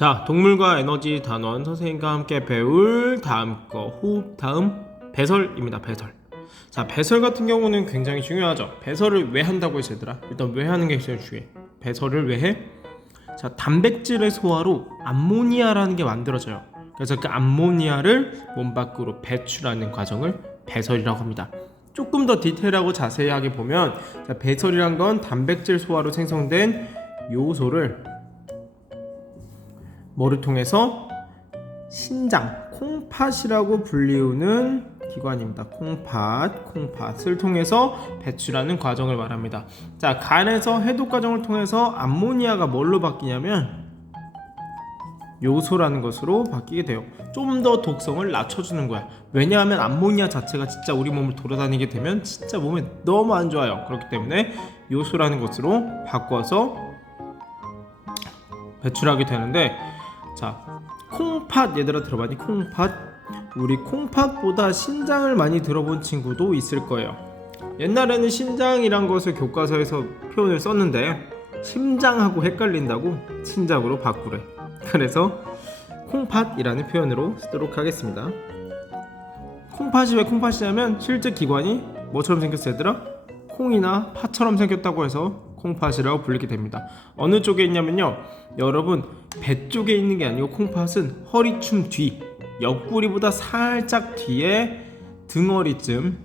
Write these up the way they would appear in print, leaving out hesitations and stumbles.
자, 동물과 에너지 단원 선생님과 함께 배울 다음 거 호흡 다음 배설입니다. 배설. 자, 배설 같은 경우는 굉장히 중요하죠. 배설을 왜 한다고 했어 얘들아? 일단 왜 하는 게 제일 중요해. 배설을 왜 해? 자, 단백질의 소화로 암모니아라는 게 만들어져요. 그래서 그 암모니아를 몸 밖으로 배출하는 과정을 배설이라고 합니다. 조금 더 디테일하고 자세하게 보면, 자, 배설이란 건 단백질 소화로 생성된 요소를 뭐를 통해서 신장, 콩팥이라고 불리우는 기관입니다. 콩팥을 통해서 배출하는 과정을 말합니다. 자, 간에서 해독 과정을 통해서 암모니아가 뭘로 바뀌냐면 요소라는 것으로 바뀌게 돼요. 좀 더 독성을 낮춰주는 거야. 왜냐하면 암모니아 자체가 진짜 우리 몸을 돌아다니게 되면 진짜 몸에 너무 안 좋아요. 그렇기 때문에 요소라는 것으로 바꿔서 배출하게 되는데, 자, 콩팥 얘들아 들어봤니? 콩팥. 우리 콩팥보다 신장을 많이 들어본 친구도 있을 거예요. 옛날에는 신장이란 것을 교과서에서 표현을 썼는데 심장하고 헷갈린다고 신장으로 바꾸래. 그래서 콩팥이라는 표현으로 쓰도록 하겠습니다. 콩팥이 왜 콩팥이냐면 실제 기관이 뭐처럼 생겼어 얘들아? 콩이나 팥처럼 생겼다고 해서 콩팥이라고 불리게 됩니다. 어느 쪽에 있냐면요, 여러분 배 쪽에 있는 게 아니고 콩팥은 허리춤 뒤, 옆구리보다 살짝 뒤에 등허리쯤,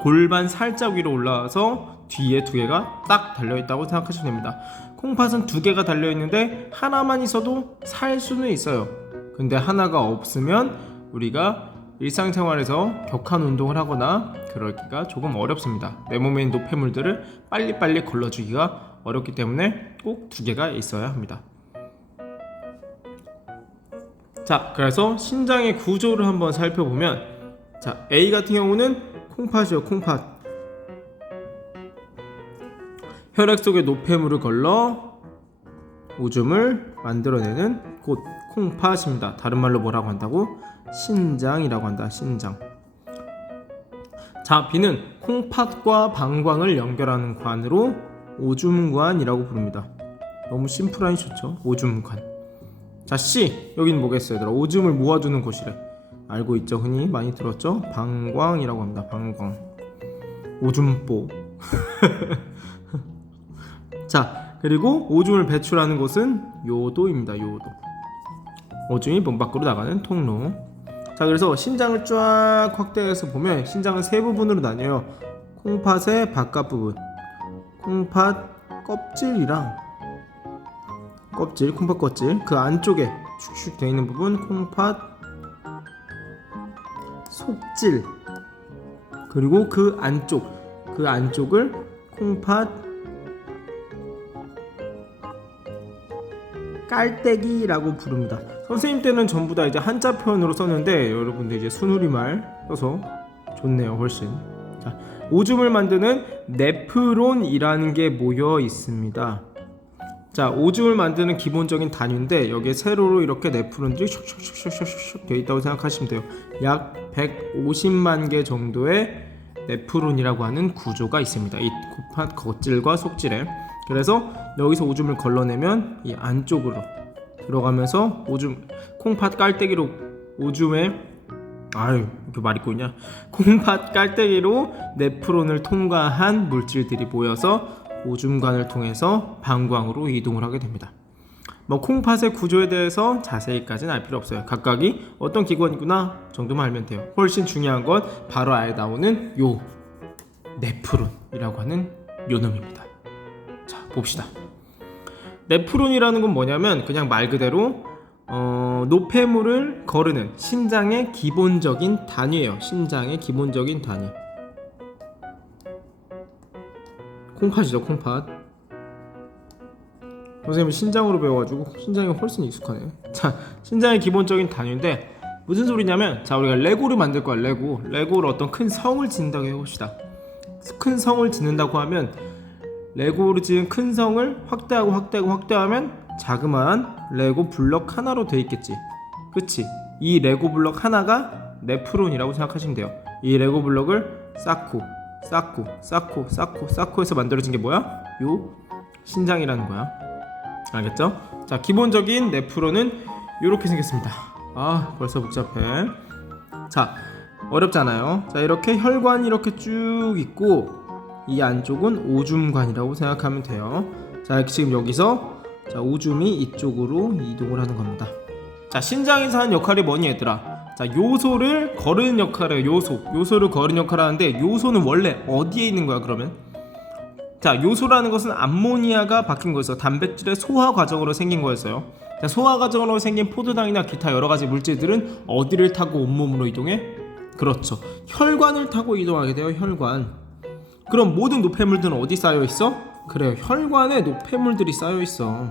골반 살짝 위로 올라와서 뒤에 두 개가 딱 달려있다고 생각하시면 됩니다. 콩팥은 두 개가 달려있는데 하나만 있어도 살 수는 있어요. 근데 하나가 없으면 우리가 일상생활에서 격한 운동을 하거나 그러기가 조금 어렵습니다. 내 몸에 있는 노폐물들을 빨리빨리 걸러주기가 어렵기 때문에 꼭 두 개가 있어야 합니다. 자, 그래서 신장의 구조를 한번 살펴보면, 자, A 같은 경우는 콩팥이요. 콩팥. 혈액 속에 노폐물을 걸러 오줌을 만들어내는 곳 콩팥입니다. 다른 말로 뭐라고 한다고? 신장이라고 한다. 신장. 자, B는 콩팥과 방광을 연결하는 관으로 오줌관이라고 부릅니다. 너무 심플하니 좋죠? 오줌관. 자, C. 여기는 뭐겠어요 얘들아? 오줌을 모아두는 곳이래. 알고 있죠? 흔히 많이 들었죠? 방광이라고 합니다. 방광. 오줌보. 자, 그리고 오줌을 배출하는 곳은 요도입니다. 요도. 오줌이 몸 밖으로 나가는 통로. 자, 그래서 신장을 쫙 확대해서 보면 신장은 세 부분으로 나뉘어요. 콩팥의 바깥 부분, 콩팥 껍질이랑 콩팥 껍질, 그 안쪽에 축축 되어 있는 부분 콩팥 속질, 그리고 그 안쪽을 콩팥 깔때기라고 부릅니다. 선생님 때는 전부 다 이제 한자 표현으로 썼는데 여러분들 이제 순우리말 써서 좋네요. 훨씬. 자, 오줌을 만드는 네프론이라는 게 모여 있습니다. 자, 오줌을 만드는 기본적인 단위인데 여기에 세로로 이렇게 네프론들이 슉슉슉슉슉 되어 있다고 생각하시면 돼요. 약 150만 개 정도의 네프론이라고 하는 구조가 있습니다. 이 콩팥 겉질과 속질에. 그래서 여기서 오줌을 걸러내면 이 안쪽으로 들어가면서 콩팥 깔때기로 오줌에 이렇게 말 있고 있냐? 콩팥 깔때기로 네프론을 통과한 물질들이 모여서 오줌관을 통해서 방광으로 이동을 하게 됩니다. 콩팥의 구조에 대해서 자세히까지는 알 필요 없어요. 각각이 어떤 기관이구나 정도만 알면 돼요. 훨씬 중요한 건 바로 아예 나오는 요 네프론이라고 하는 요 놈입니다. 자, 봅시다. 네프론이라는 건 뭐냐면 그냥 말 그대로 노폐물을 거르는 신장의 기본적인 단위예요. 신장의 기본적인 단위. 콩팥이죠. 콩팥. 선생님은 신장으로 배워가지고 신장이 훨씬 익숙하네요. 자, 신장의 기본적인 단위인데 무슨 소리냐면, 자, 우리가 레고를 만들 거야. 레고를 어떤 큰 성을 짓는다고 해봅시다. 큰 성을 짓는다고 하면 레고로 지은 큰 성을 확대하면 자그마한 레고 블럭 하나로 돼 있겠지. 그치? 이 레고 블럭 하나가 네프론이라고 생각하시면 돼요. 이 레고 블럭을 쌓고 해서 만들어진 게 뭐야? 요 신장이라는 거야. 알겠죠? 자, 기본적인 네프론은 이렇게 생겼습니다. 아, 벌써 복잡해. 자, 어렵잖아요. 자, 이렇게 혈관이 이렇게 쭉 있고 이 안쪽은 오줌관이라고 생각하면 돼요. 자, 지금 여기서 자, 오줌이 이쪽으로 이동을 하는 겁니다. 자, 신장에서 하는 역할이 뭐니 얘들아? 자, 요소를 거르는 역할을 요소를 거르는 역할을 하는데 요소는 원래 어디에 있는 거야 그러면? 자, 요소라는 것은 암모니아가 바뀐 거였어. 단백질의 소화 과정으로 생긴 거였어요. 자, 소화 과정으로 생긴 포도당이나 기타 여러 가지 물질들은 어디를 타고 온몸으로 이동해? 그렇죠. 혈관을 타고 이동하게 돼요. 혈관. 그럼 모든 노폐물들은 어디 쌓여 있어? 그래요. 혈관에 노폐물들이 쌓여 있어.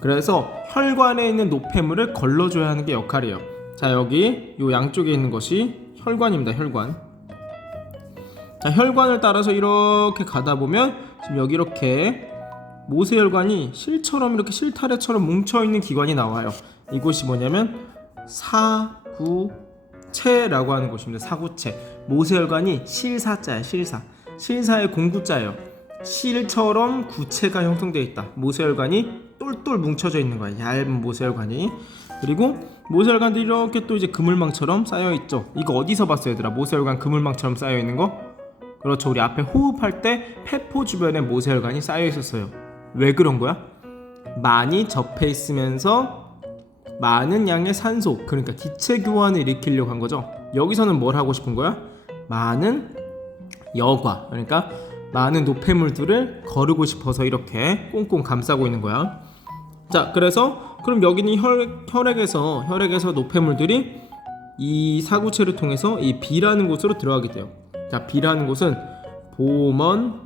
그래서 혈관에 있는 노폐물을 걸러줘야 하는 게 역할이에요. 자, 여기 요 양쪽에 있는 것이 혈관입니다. 혈관. 자, 혈관을 따라서 이렇게 가다 보면 지금 여기 이렇게 모세혈관이 실처럼 이렇게 실타래처럼 뭉쳐있는 기관이 나와요. 이곳이 뭐냐면 사구체라고 하는 곳입니다. 사구체. 모세혈관이 실사자야. 실사의 공구자예요. 실처럼 구체가 형성되어 있다. 모세혈관이 똘똘 뭉쳐져 있는 거야. 얇은 모세혈관이. 그리고 모세혈관들이 이렇게 또 이제 그물망처럼 쌓여 있죠. 이거 어디서 봤어 얘들아? 모세혈관 그물망처럼 쌓여 있는 거? 그렇죠. 우리 앞에 호흡할 때 폐포 주변에 모세혈관이 쌓여 있었어요. 왜 그런 거야? 많이 접해 있으면서 많은 양의 산소, 그러니까 기체 교환을 일으키려고 한 거죠. 여기서는 뭘 하고 싶은 거야? 많은 여과, 그러니까 많은 노폐물들을 거르고 싶어서 이렇게 꽁꽁 감싸고 있는 거야. 자, 그래서 그럼 여기는 혈액에서 노폐물들이 이 사구체를 통해서 이 B라는 곳으로 들어가게 돼요. 자, B라는 곳은 보먼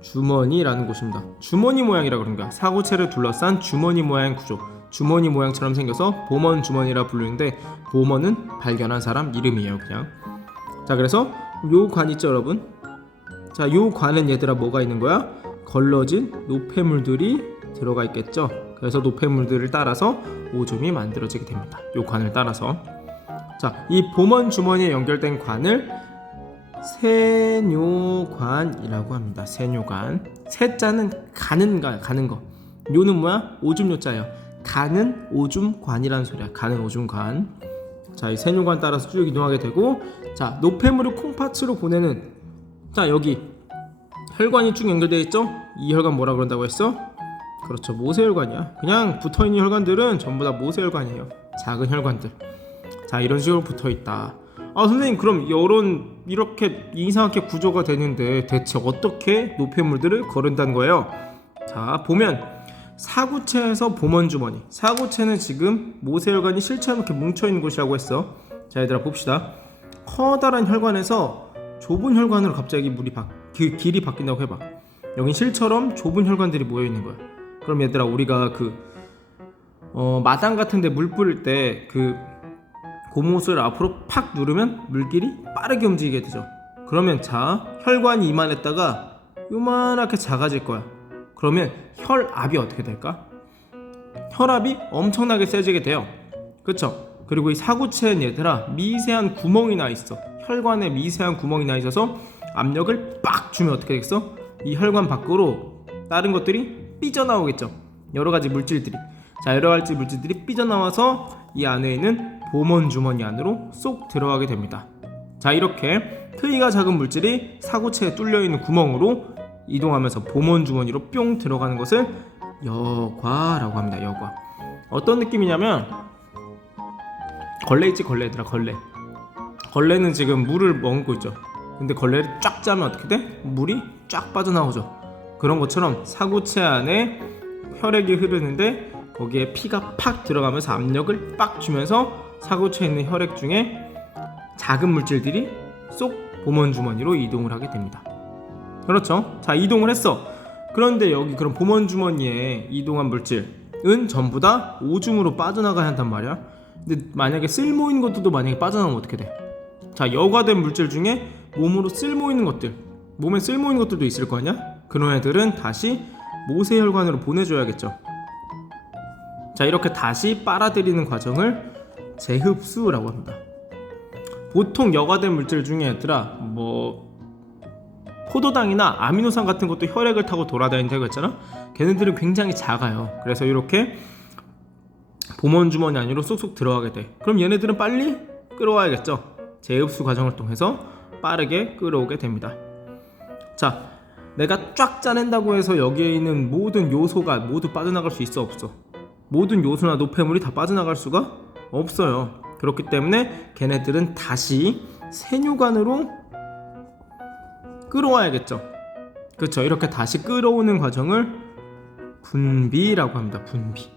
주머니라는 곳입니다. 주머니 모양이라 그런 거야. 사구체를 둘러싼 주머니 모양 구조. 주머니 모양처럼 생겨서 보먼 주머니라 부르는데 보먼은 발견한 사람 이름이에요, 그냥. 자, 그래서 요 관 있죠, 여러분? 자, 요 관은 얘들아 뭐가 있는 거야? 걸러진 노폐물들이 들어가 있겠죠. 그래서 노폐물들을 따라서 오줌이 만들어지게 됩니다. 요 관을 따라서. 자, 이 보먼 주머니에 연결된 관을 세뇨관이라고 합니다. 세뇨관. 세자는 가는 거. 요는 뭐야? 오줌 요자예요. 가는 오줌관이라는 소리야. 가는 오줌관. 자, 이 세뇨관 따라서 쭉 이동하게 되고, 자, 노폐물을 콩팥으로 보내는, 자, 여기 혈관이 쭉 연결되어 있죠? 이 혈관 뭐라 그런다고 했어? 그렇죠. 모세혈관이야. 그냥 붙어있는 혈관들은 전부 다 모세혈관이에요. 작은 혈관들. 자, 이런 식으로 붙어있다. 아, 선생님, 그럼 이렇게 이상하게 구조가 되는데 대체 어떻게 노폐물들을 거른다는 거예요? 자, 보면 사구체에서 보먼주머니. 사구체는 지금 모세혈관이 실처럼 이렇게 뭉쳐있는 곳이라고 했어. 자, 얘들아 봅시다. 커다란 혈관에서 좁은 혈관으로 갑자기 길이 바뀐다고 해봐. 여긴 실처럼 좁은 혈관들이 모여있는 거야. 그럼 얘들아, 우리가 마당 같은데 물 뿌릴 때 고무호스를 앞으로 팍 누르면 물길이 빠르게 움직이게 되죠. 그러면 자, 혈관이 이만했다가 요만하게 작아질 거야. 그러면 혈압이 어떻게 될까? 혈압이 엄청나게 세지게 돼요. 그쵸? 그리고 이 사구체엔 얘들아 미세한 구멍이 나 있어. 혈관에 미세한 구멍이 나 있어서 압력을 빡 주면 어떻게 되겠어? 이 혈관 밖으로 다른 것들이 삐져나오겠죠. 여러가지 물질들이. 자, 여러가지 물질들이 삐져나와서 이 안에 있는 보먼 주머니 안으로 쏙 들어가게 됩니다. 자, 이렇게 크기가 작은 물질이 사구체에 뚫려있는 구멍으로 이동하면서 보먼 주머니로 뿅 들어가는 것을 여과라고 합니다. 여과. 어떤 느낌이냐면 걸레 있지, 걸레. 얘들아, 걸레는 지금 물을 머금고 있죠. 근데 걸레를 쫙 짜면 어떻게 돼? 물이 쫙 빠져나오죠. 그런 것처럼 사구체 안에 혈액이 흐르는데 거기에 피가 팍 들어가면서 압력을 빡 주면서 사구체에 있는 혈액 중에 작은 물질들이 쏙 보먼 주머니로 이동을 하게 됩니다. 그렇죠? 자, 이동을 했어. 그런데 여기 그럼 보먼 주머니에 이동한 물질은 전부 다 오줌으로 빠져나가야 한단 말이야. 근데 만약에 쓸모있는 것들도 만약에 빠져나가면 어떻게 돼? 자, 여과된 물질 중에 몸에 쓸모있는 것들도 있을 거 아니야? 그런 애들은 다시 모세혈관으로 보내줘야겠죠. 자, 이렇게 다시 빨아들이는 과정을 재흡수라고 합니다. 보통 여과된 물질 중에 얘들아 포도당이나 아미노산 같은 것도 혈액을 타고 돌아다닌다고 했잖아. 걔네들은 굉장히 작아요. 그래서 이렇게 봄원 주머니 안으로 쏙쏙 들어가게 돼. 그럼 얘네들은 빨리 끌어와야겠죠. 재흡수 과정을 통해서 빠르게 끌어오게 됩니다. 자, 내가 쫙 짜낸다고 해서 여기에 있는 모든 요소가 모두 빠져나갈 수 있어, 없어? 모든 요소나 노폐물이 다 빠져나갈 수가 없어요. 그렇기 때문에 걔네들은 다시 세뇨관으로 끌어와야겠죠. 그렇죠. 이렇게 다시 끌어오는 과정을 분비라고 합니다. 분비.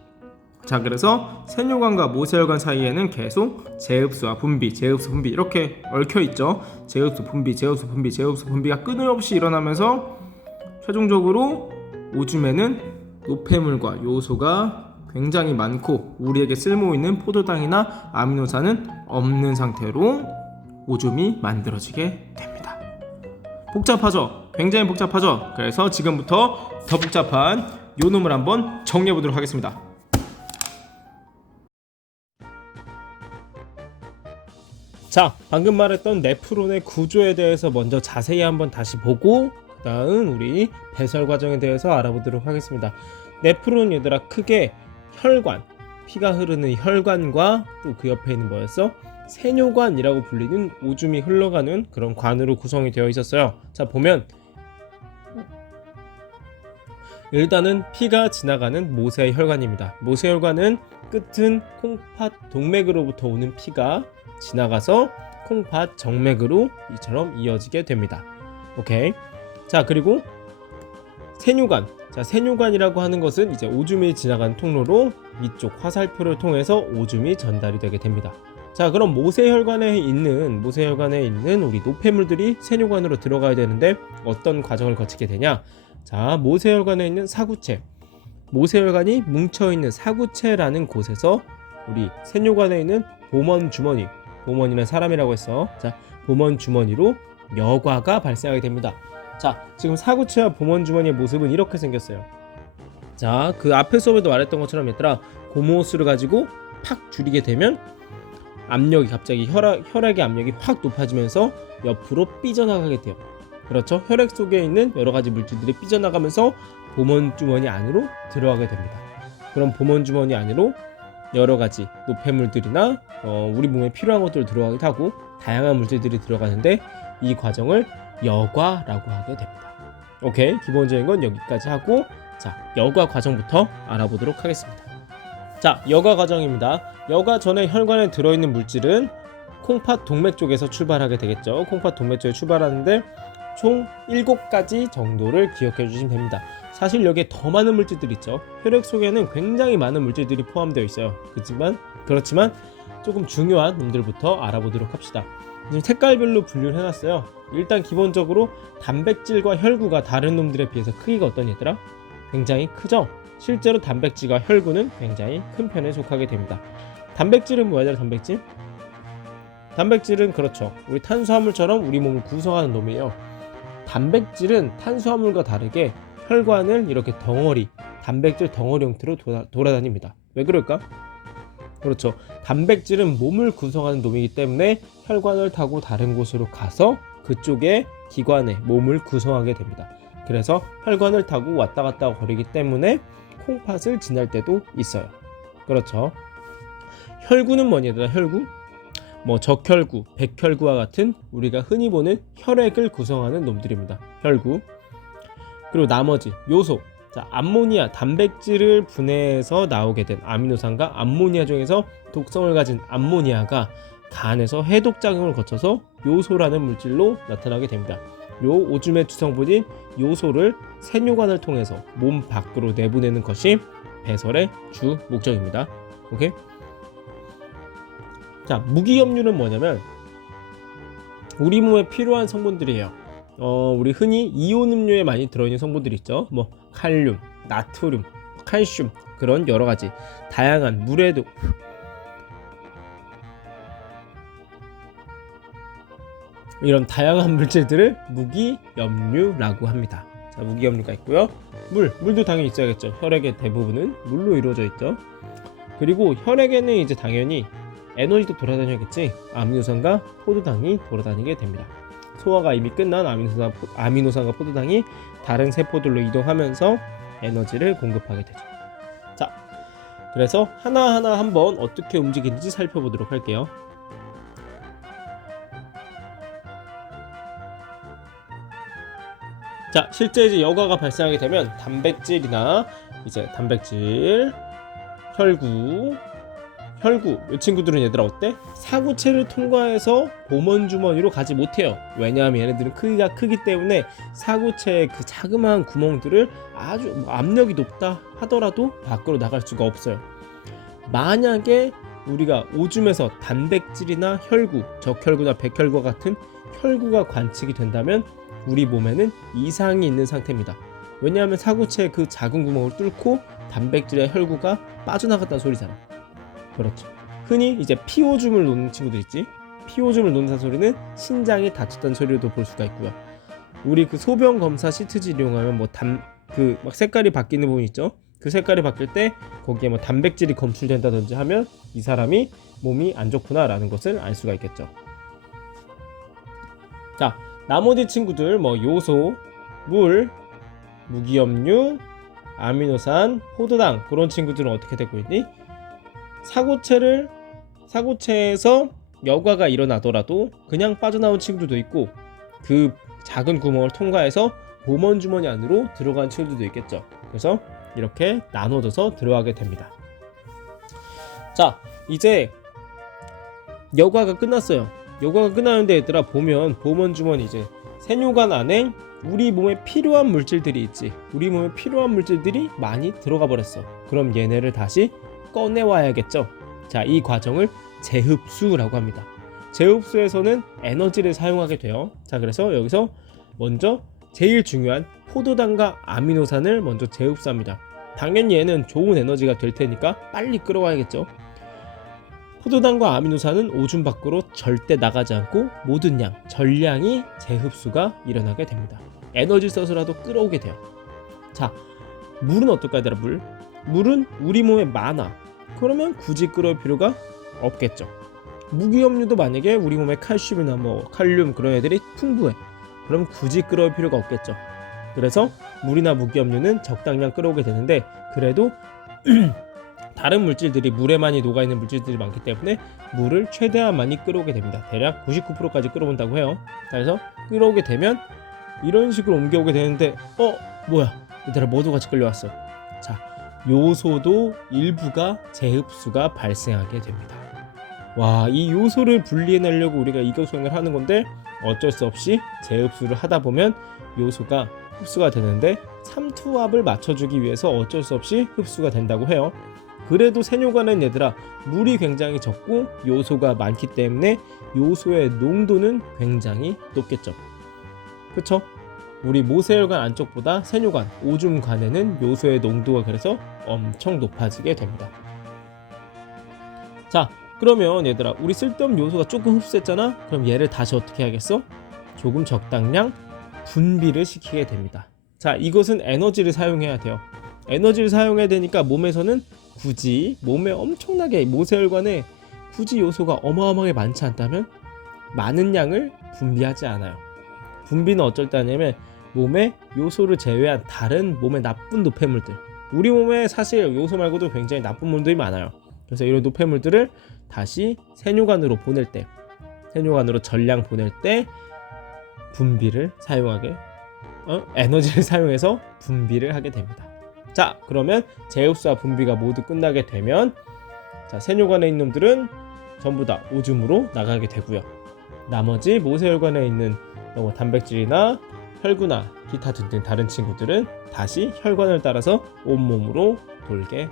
자, 그래서 세뇨관과 모세혈관 사이에는 계속 재흡수와 분비, 재흡수, 분비 이렇게 얽혀 있죠. 재흡수, 분비, 재흡수, 분비, 재흡수, 분비가 끊임없이 일어나면서 최종적으로 오줌에는 노폐물과 요소가 굉장히 많고 우리에게 쓸모 있는 포도당이나 아미노산은 없는 상태로 오줌이 만들어지게 됩니다. 복잡하죠? 굉장히 복잡하죠? 그래서 지금부터 더 복잡한 요 놈을 한번 정리해 보도록 하겠습니다. 자, 방금 말했던 네프론의 구조에 대해서 먼저 자세히 한번 다시 보고 그 다음 우리 배설 과정에 대해서 알아보도록 하겠습니다. 네프론 얘들아 크게 혈관, 피가 흐르는 혈관과 또 그 옆에 있는 뭐였어? 세뇨관이라고 불리는 오줌이 흘러가는 그런 관으로 구성이 되어 있었어요. 자, 보면 일단은 피가 지나가는 모세혈관입니다. 모세혈관은 끝은 콩팥 동맥으로부터 오는 피가 지나가서 콩팥 정맥으로 이처럼 이어지게 됩니다. 오케이. 자, 그리고 세뇨관. 자, 세뇨관이라고 하는 것은 이제 오줌이 지나간 통로로 위쪽 화살표를 통해서 오줌이 전달이 되게 됩니다. 자, 그럼 모세혈관에 있는 우리 노폐물들이 세뇨관으로 들어가야 되는데 어떤 과정을 거치게 되냐? 자, 모세혈관에 있는 사구체. 모세혈관이 뭉쳐있는 사구체라는 곳에서 우리 세뇨관에 있는 봄원 주머니. 봄원이는 사람이라고 했어. 자, 봄원 주머니로 여과가 발생하게 됩니다. 자, 지금 사구체와 봄원 주머니의 모습은 이렇게 생겼어요. 자, 그 앞에 수업에도 말했던 것처럼 얘들아, 고무호스를 가지고 팍 줄이게 되면 압력이 갑자기 혈액의 압력이 확 높아지면서 옆으로 삐져나가게 돼요. 그렇죠? 혈액 속에 있는 여러 가지 물질들이 삐져나가면서 봄원 주머니 안으로 들어가게 됩니다. 그럼 봄원 주머니 안으로 여러 가지 노폐물들이나 우리 몸에 필요한 것들 들어가기도 하고 다양한 물질들이 들어가는데 이 과정을 여과라고 하게 됩니다. 오케이, 기본적인 건 여기까지 하고 자, 여과 과정부터 알아보도록 하겠습니다. 자, 여과 과정입니다. 여과 전에 혈관에 들어있는 물질은 콩팥 동맥 쪽에서 출발하게 되겠죠. 콩팥 동맥 쪽에 출발하는데 총 7가지 정도를 기억해 주시면 됩니다. 사실 여기에 더 많은 물질들이 있죠. 혈액 속에는 굉장히 많은 물질들이 포함되어 있어요. 그렇지만 조금 중요한 놈들부터 알아보도록 합시다. 지금 색깔별로 분류를 해놨어요. 일단 기본적으로 단백질과 혈구가 다른 놈들에 비해서 크기가 어떤 얘들아? 굉장히 크죠? 실제로 단백질과 혈구는 굉장히 큰 편에 속하게 됩니다. 단백질은 뭐야, 단백질? 단백질은 그렇죠. 우리 탄수화물처럼 우리 몸을 구성하는 놈이에요. 단백질은 탄수화물과 다르게 혈관을 이렇게 단백질 덩어리 형태로 돌아다닙니다. 왜 그럴까? 그렇죠. 단백질은 몸을 구성하는 놈이기 때문에 혈관을 타고 다른 곳으로 가서 그쪽의 기관에 몸을 구성하게 됩니다. 그래서 혈관을 타고 왔다 갔다 거리기 때문에 콩팥을 지날 때도 있어요. 그렇죠. 혈구는 뭐냐, 혈구? 뭐 적혈구, 백혈구와 같은 우리가 흔히 보는 혈액을 구성하는 놈들입니다. 혈구. 그리고 나머지 요소. 자, 암모니아, 단백질을 분해해서 나오게 된 아미노산과 암모니아 중에서 독성을 가진 암모니아가 간에서 해독작용을 거쳐서 요소라는 물질로 나타나게 됩니다. 요 오줌의 주성분인 요소를 세뇨관을 통해서 몸 밖으로 내보내는 것이 배설의 주 목적입니다. 오케이? 자, 무기염류는 뭐냐면 우리 몸에 필요한 성분들이에요. 우리 흔히 이온 음료에 많이 들어있는 성분들이 있죠. 뭐 칼륨, 나트륨, 칼슘 그런 여러 가지 다양한 물에도 이런 다양한 물질들을 무기염류라고 합니다. 자, 무기염류가 있고요. 물도 당연히 있어야겠죠. 혈액의 대부분은 물로 이루어져 있죠. 그리고 혈액에는 이제 당연히 에너지도 돌아다녀야겠지. 아미노산과 포도당이 돌아다니게 됩니다. 소화가 이미 끝난 아미노산과 포도당이 다른 세포들로 이동하면서 에너지를 공급하게 되죠. 자, 그래서 하나하나 한번 어떻게 움직이는지 살펴보도록 할게요. 자, 실제 이제 여과가 발생하게 되면 단백질, 혈구 이 친구들은 얘들아 어때? 사구체를 통과해서 봄원 주머니로 가지 못해요. 왜냐하면 얘네들은 크기가 크기 때문에 사구체의 그 자그마한 구멍들을 아주 압력이 높다 하더라도 밖으로 나갈 수가 없어요. 만약에 우리가 오줌에서 단백질이나 혈구, 적혈구나 백혈구와 같은 혈구가 관측이 된다면 우리 몸에는 이상이 있는 상태입니다. 왜냐하면 사구체의 그 작은 구멍을 뚫고 단백질의 혈구가 빠져나갔다는 소리잖아. 그렇죠. 흔히 이제 피오줌을 놓는 친구들 있지. 피오줌을 놓는 소리는 신장이 다쳤다는 소리로도 볼 수가 있고요. 우리 그 소변 검사 시트지를 이용하면 막 색깔이 바뀌는 부분 있죠. 그 색깔이 바뀔 때 거기에 뭐 단백질이 검출된다든지 하면 이 사람이 몸이 안 좋구나라는 것을 알 수가 있겠죠. 자, 나머지 친구들 뭐 요소, 물, 무기염류, 아미노산, 포도당 그런 친구들은 어떻게 되고 있니? 사구체에서 여과가 일어나더라도 그냥 빠져나온 친구들도 있고 그 작은 구멍을 통과해서 봄원 주머니 안으로 들어간 친구들도 있겠죠. 그래서 이렇게 나눠져서 들어가게 됩니다. 자, 이제 여과가 끝났어요. 여과가 끝나는데 얘들아 보면 봄원 주머니 이제 세뇨관 안에 우리 몸에 필요한 물질들이 있지. 우리 몸에 필요한 물질들이 많이 들어가 버렸어. 그럼 얘네를 다시 꺼내와야겠죠. 자, 이 과정을 재흡수라고 합니다. 재흡수에서는 에너지를 사용하게 돼요. 자, 그래서 여기서 먼저 제일 중요한 포도당과 아미노산을 먼저 재흡수합니다. 당연히 얘는 좋은 에너지가 될 테니까 빨리 끌어와야겠죠. 포도당과 아미노산은 오줌 밖으로 절대 나가지 않고 모든 양, 전량이 재흡수가 일어나게 됩니다. 에너지 써서라도 끌어오게 돼요. 자, 물은 어떨까 얘들아? 물은 우리 몸에 많아. 그러면 굳이 끌어올 필요가 없겠죠. 무기염류도 만약에 우리 몸에 칼슘이나 뭐 칼륨 그런 애들이 풍부해. 그럼 굳이 끌어올 필요가 없겠죠. 그래서 물이나 무기염류는 적당량 끌어오게 되는데 그래도 다른 물질들이 물에 많이 녹아있는 물질들이 많기 때문에 물을 최대한 많이 끌어오게 됩니다. 대략 99%까지 끌어온다고 해요. 그래서 끌어오게 되면 이런 식으로 옮겨오게 되는데 뭐야 얘들아 뭐도 같이 끌려왔어. 자, 요소도 일부가 재흡수가 발생하게 됩니다. 와, 이 요소를 분리해내려고 우리가 이교수행을 하는 건데 어쩔 수 없이 재흡수를 하다 보면 요소가 흡수가 되는데 삼투압을 맞춰주기 위해서 어쩔 수 없이 흡수가 된다고 해요. 그래도 세뇨관은 얘들아 물이 굉장히 적고 요소가 많기 때문에 요소의 농도는 굉장히 높겠죠. 그쵸? 우리 모세혈관 안쪽보다 세뇨관, 오줌관에는 요소의 농도가 그래서 엄청 높아지게 됩니다. 자, 그러면 얘들아 우리 쓸데없는 요소가 조금 흡수했잖아? 그럼 얘를 다시 어떻게 해야겠어? 조금 적당량 분비를 시키게 됩니다. 자, 이것은 에너지를 사용해야 돼요. 에너지를 사용해야 되니까 몸에서는 굳이 몸에 엄청나게 모세혈관에 굳이 요소가 어마어마하게 많지 않다면 많은 양을 분비하지 않아요. 분비는 어쩔 때 하냐면 몸에 요소를 제외한 다른 몸의 나쁜 노폐물들, 우리 몸에 사실 요소 말고도 굉장히 나쁜 물들이 많아요. 그래서 이런 노폐물들을 다시 세뇨관으로 보낼 때, 세뇨관으로 전량 보낼 때 분비를 사용하게 에너지를 사용해서 분비를 하게 됩니다. 자, 그러면 재흡수와 분비가 모두 끝나게 되면 자, 세뇨관에 있는 놈들은 전부 다 오줌으로 나가게 되고요. 나머지 모세혈관에 있는 단백질이나 혈구나 기타 등등 다른 친구들은 다시 혈관을 따라서 온몸으로 돌게